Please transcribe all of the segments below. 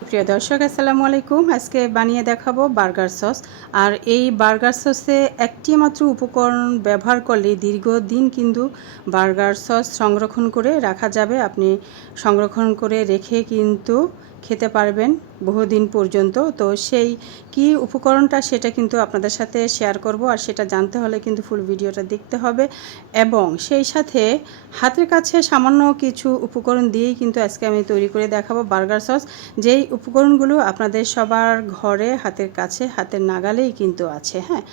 প্রিয় দর্শক আসসালামু আলাইকুম। আজকে বানিয়ে দেখাবো বার্গার সস। আর এই বার্গার সসে একটি মাত্র উপকরণ ব্যবহার করলে দীর্ঘদিন কিন্তু বার্গার সস সংরক্ষণ করে রাখা যাবে। আপনি সংরক্ষণ করে রেখে কিন্তু খেতে পারবেন বহুদিন পর্যন্ত। তো সেই কি উপকরণটা সেটা কিন্তু আপনাদের সাথে শেয়ার করব। আর সেটা জানতে হলে কিন্তু ফুল ভিডিওটা দেখতে হবে এবং সেই সাথে হাতের কাছে সামান্য কিছু উপকরণ দিয়েই কিন্তু আজকে আমি তৈরি করে দেখাবো বার্গার সস। যেই উপকরণগুলো আপনাদের সবার ঘরে হাতের কাছে হাতের নাগালেই কিন্তু আছে। হ্যাঁ,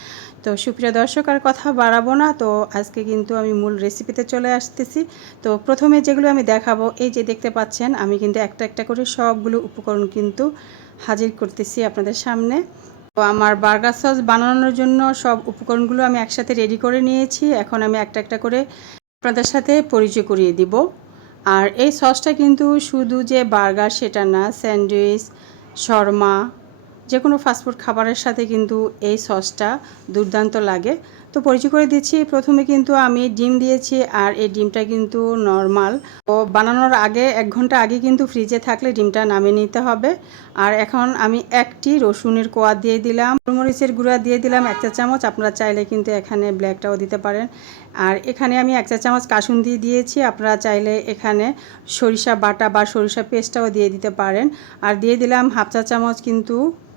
তো সুপ্রিয় দর্শক আর কথা বাড়াবো না, তো আজকে কিন্তু আমি মূল রেসিপিতে চলে আসতেছি। তো প্রথমে যেগুলো আমি দেখাবো, এই যে দেখতে পাচ্ছেন আমি কিন্তু একটা একটা করে সবগুলো উপকরণ কিন্তু হাজির করতেছি আপনাদের সামনে। তো আমার বার্গার সস বানানোর জন্য সব উপকরণগুলো আমি একসাথে রেডি করে নিয়েছি। এখন আমি একটা একটা করে আপনাদের সাথে পরিচয় করিয়ে দিব। আর এই সসটা কিন্তু শুধু যে বার্গার সেটা না, স্যান্ডউইচ, শর্মা, যে কোনো ফাস্টফুড খাবারের সাথে কিন্তু এই সসটা দুর্দান্ত লাগে। তো পরিচয় করে দিচ্ছি। প্রথমে কিন্তু আমি ডিম দিয়েছি, আর এই ডিমটা কিন্তু নর্মাল। তো বানানোর আগে 1 ঘন্টা আগে কিন্তু ফ্রিজে থাকলে ডিমটা নামিয়ে নিতে হবে। আর এখন আমি একটি রসুনের কোয়া দিয়ে দিলাম, মরিচের গুঁড়া দিয়ে দিলাম 1 চা চামচ। আপনারা চাইলে কিন্তু এখানে ব্ল্যাকটাও দিতে পারেন। আর এখানে আমি 1 চা চামচ কাসুন্দি দিয়েছি। আপনারা চাইলে এখানে সরিষা বাটা বা সরিষা পেস্টটাও দিয়ে দিতে পারেন। আর দিয়ে দিলাম 1/2 চা চামচ কিন্তু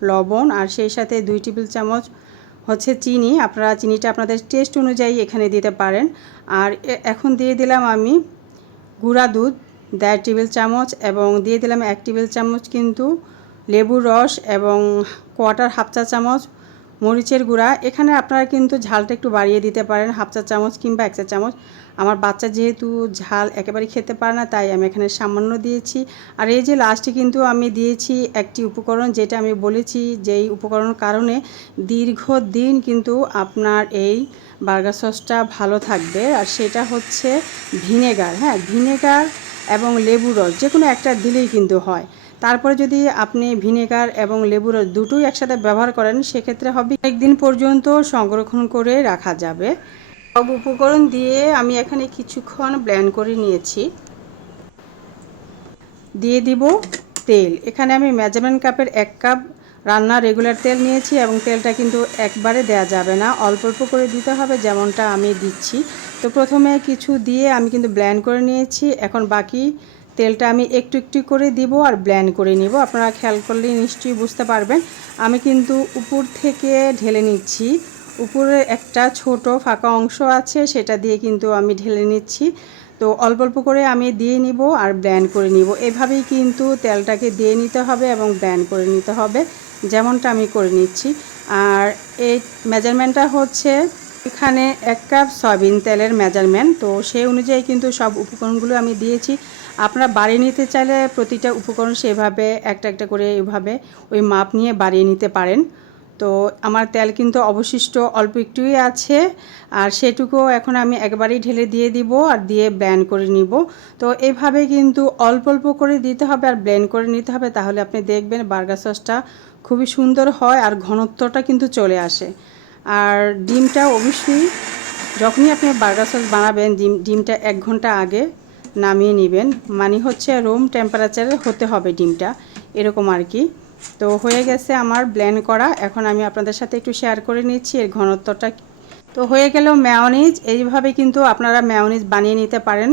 লবণ, আর সেই সাথে 2 টেবিল চামচ হচ্ছে চিনি। আপনারা চিনিটা আপনাদের টেস্ট অনুযায়ী এখানে দিতে পারেন। আর এখন দিয়ে দিলাম আমি গুঁড়া দুধ 1.5 টেবিল চামচ এবং দিয়ে দিলাম 1 টেবিল চামচ কিন্তু লেবুর রস এবং 1/4 চা চামচ মরিচের গুঁড়া। এখানে আপনারা কিন্তু ঝালটা একটু বাড়িয়ে দিতে পারেন, 1/2 চা চামচ কিংবা 1 চা চামচ। আমার বাচ্চা যেহেতু ঝাল একেবারে খেতে পারে না, তাই আমি এখানে সামান্য দিয়েছি। আর এই যে লাস্টে কিন্তু আমি দিয়েছি একটি উপকরণ, যেটা আমি বলেছি যেই উপকরণের কারণে দীর্ঘদিন কিন্তু আপনার এই বার্গার সসটা ভালো থাকবে। আর সেটা হচ্ছে ভিনেগার। হ্যাঁ, ভিনেগার এবং লেবুর রস যে কোনো একটা দিলেই কিন্তু হয়। তারপরে যদি আপনি ভিনেগার এবং লেবুর রস দুটোই একসাথে ব্যবহার করেন, সেক্ষেত্রে হবে একদিন পর্যন্ত সংরক্ষণ করে রাখা যাবে। সব উপকরণ দিয়ে আমি এখানে কিছুক্ষণ ব্লেন্ড করে নিয়েছি। দিয়ে দিব তেল। এখানে আমি মেজারমেন্ট কাপের 1 কাপ রান্নার রেগুলার তেল নিয়েছি এবং তেলটা কিন্তু একবারে দেয়া যাবে না, অল্প অল্প করে দিতে হবে, যেমনটা আমি দিচ্ছি। তো প্রথমে কিছু দিয়ে আমি কিন্তু ব্লেন্ড করে নিয়েছি। এখন বাকি তেলটা আমি একটু একটু করে দিব আর ব্লেন্ড করে নিব। আপনারা খেয়াল করলে নিশ্চয়ই বুঝতে পারবেন। আমি কিন্তু উপর থেকে ঢেলে নিচ্ছি। উপরে একটা ছোট ফাঁকা অংশ আছে, সেটা দিয়ে কিন্তু আমি ঢেলে নিচ্ছি। তো অল্প অল্প করে আমি দিয়ে নিব আর ব্লেন্ড করে নিব। এভাবেই কিন্তু তেলটাকে দিয়ে নিতে হবে এবং ব্লেন্ড করে নিতে হবে, যেমনটা আমি করে নিচ্ছি। আর এই মেজারমেন্টটা হচ্ছে এখানে 1 কাপ সয়াবিন তেলের মেজারমেন্ট। তো সেই অনুযায়ী কিন্তু সব উপকরণগুলো আমি দিয়েছি। আপনারা বাড়িয়ে নিতে চাইলে প্রতিটা উপকরণ সেভাবে একটা একটা করে এভাবে ওই মাপ নিয়ে বাড়িয়ে নিতে পারেন। তো আমার তেল কিন্তু অবশিষ্ট অল্প একটুই আছে, আর সেটুকুও এখন আমি একবারেই ঢেলে দিয়ে দিব আর দিয়ে ব্লেন্ড করে নিব। তো এইভাবে কিন্তু অল্প অল্প করে দিতে হবে আর ব্লেন্ড করে নিতে হবে, তাহলে আপনি দেখবেন বার্গার সসটা খুবই সুন্দর হয় আর ঘনত্বটা কিন্তু চলে আসে। আর ডিমটা অবশ্যই যখনই আপনি বার্গার সস বানাবেন ডিমটা 1 ঘন্টা আগে নামিয়ে নেবেন, মানে হচ্ছে রুম টেম্পারেচারে হতে হবে ডিমটা, এরকম আর কি। তো হয়ে গেছে আমার ব্লেন্ড করা। এখন আমি আপনাদের সাথে একটু শেয়ার করে নিচ্ছি এর ঘনত্বটা। তো হয়ে গেল মেয়োনিজ। এইভাবে কিন্তু আপনারা মেয়োনিজ বানিয়ে নিতে পারেন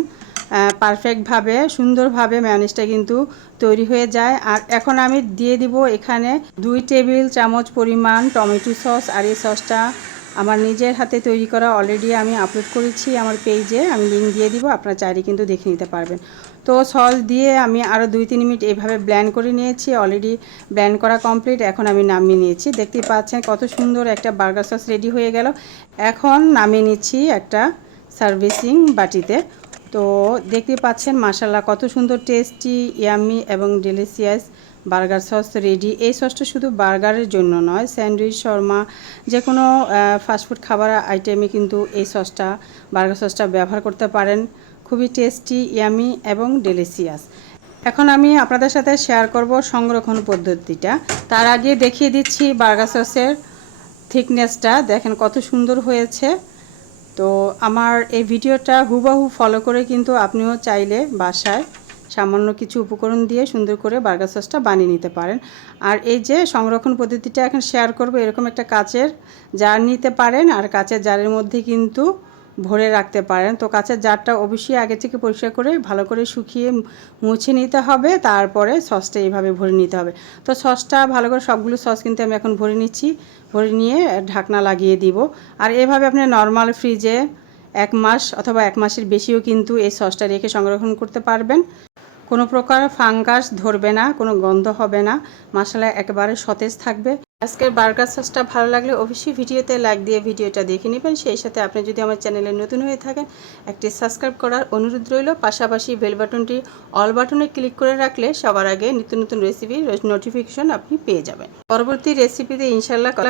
পারফেক্টভাবে, সুন্দরভাবে মেয়োনিজটা কিন্তু তৈরি হয়ে যায়। আর এখন আমি দিয়ে দিব এখানে 2 টেবিল চামচ পরিমাণ টমেটো সস। আর এই সসটা আমার নিজের হাতে তৈরি করা, অলরেডি আমি আপলোড করেছি আমার পেজে, আমি লিঙ্ক দিয়ে দিব, আপনারা চাইলে কিন্তু দেখে নিতে পারবেন। তো সস দিয়ে আমি আরও 2-3 মিনিট এইভাবে ব্লেন্ড করে নিয়েছি। অলরেডি ব্লেন্ড করা কমপ্লিট। এখন আমি নামিয়ে নিয়েছি। দেখতেই পাচ্ছেন কত সুন্দর একটা বার্গার সস রেডি হয়ে গেল। এখন নামিয়ে নিচ্ছি একটা সার্ভিসিং বাটিতে। তো দেখতে পাচ্ছেন মাশাআল্লাহ কত সুন্দর টেস্টি, ইয়ামি এবং ডেলিশিয়াস বার্গার সস রেডি। এই সসটা শুধু বার্গারের জন্য নয়, স্যান্ডউইচ, শর্মা, যে কোনো ফাস্টফুড খাবার আইটেমে কিন্তু এই সসটা, বার্গার সসটা ব্যবহার করতে পারেন। খুবই টেস্টি, ইয়ামি এবং ডেলিশিয়াস। এখন আমি আপনাদের সাথে শেয়ার করব সংরক্ষণ পদ্ধতিটা। তার আগে দেখিয়ে দিচ্ছি বার্গার সসের থিকনেসটা। দেখেন কত সুন্দর হয়েছে। তো আমার এই ভিডিওটা হুবহু ফলো করে কিন্তু আপনিও চাইলে বাসায় সামান্য কিছু উপকরণ দিয়ে সুন্দর করে বার্গার সসটা বানিয়ে নিতে পারেন। আর এই যে সংরক্ষণ পদ্ধতিটা এখন শেয়ার করব, এরকম একটা কাচের জার নিতে পারেন, আর কাচের জারের মধ্যে কিন্তু ভরে রাখতে পারেন। তো কাচের জারটা অবশ্যই আগে থেকে পরিষ্কার করে ভালো করে শুকিয়ে মুছে নিতে হবে, তারপরে সসটা এইভাবে ভরে নিতে হবে। তো সসটা ভালো করে সবগুলো সস কিন্তু আমি এখন ভরে নিচ্ছি, ভরে নিয়ে ঢাকনা লাগিয়ে দিব। আর এভাবে আপনি নর্মাল ফ্রিজে 1 মাস অথবা 1 মাসের বেশিও কিন্তু এই সসটা রেখে সংরক্ষণ করতে পারবেন। কোনো প্রকার ফাঙ্গাস ধরবে না, কোনো গন্ধ হবে না, মশলা একেবারে সতেজ থাকবে। আজকের বার্গার সসটা ভালো লাগলে অবশ্যই ভিডিওতে লাইক দিয়ে ভিডিওটা দেখে নেবেন। সেই সাথে আপনি যদি আমার চ্যানেলে নতুন হয়ে থাকেন একটি সাবস্ক্রাইব করার অনুরোধ রইল। পাশাপাশি বেল বাটনটি অল বাটনে ক্লিক করে রাখলে সবার আগে নিত্য নতুন রেসিপির নোটিফিকেশন আপনি পেয়ে যাবেন। পরবর্তী রেসিপিতে ইনশাল্লাহ